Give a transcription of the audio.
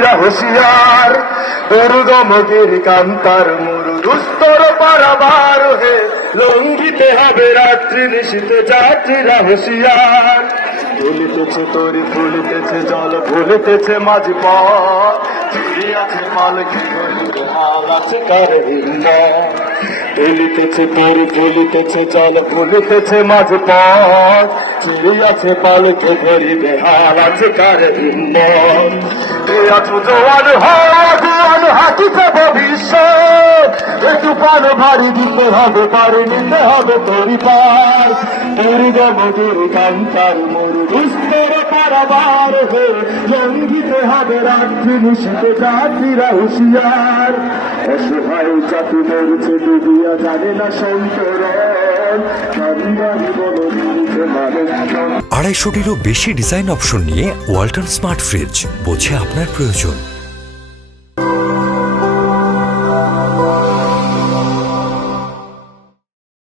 যাত্রীরা হুঁশিয়ার, দুর্গমগির কান্তার মরু দুস্তর পারাবার হে, লঙ্ঘিতে হবে রাত্রি নিশীতে যাত্রীরা হুঁশিয়ার। ভুলিতেছে তরি ভুলিতেছে জল ভুলিতেছে মাঝি পথ, আছে পালকি গরিবে হাল আছে কার হিম্মত। ভুলিতেছে তরি ভুলিতেছে জল ভুলিতেছে মাঝি পথ, আছে পালকি গরিবে হাল আছে কার হিম্মত। আছো জোয়ান জোয়ান হাতিতে ভবিষ্যৎ, একটু পান ভারী দিতে হবে পারে নিতে হবে তরি পার, দুর্গমগির কান্তার মরু দুস্তর পারাবার হে, লঙ্ঘিতে হবে রাত্রি নিশীতে যাত্রীরা হুঁশিয়ার। অসহায় জাতি মরছে ডুবিয়া জানে না সন্তরণ, কান্দারি বলো নিতে মানুষ। 250-টিরও বেশি ডিজাইন অপশন নিয়ে ওয়ালটন স্মার্ট ফ্রিজ, বোঝে আপনার প্রয়োজন।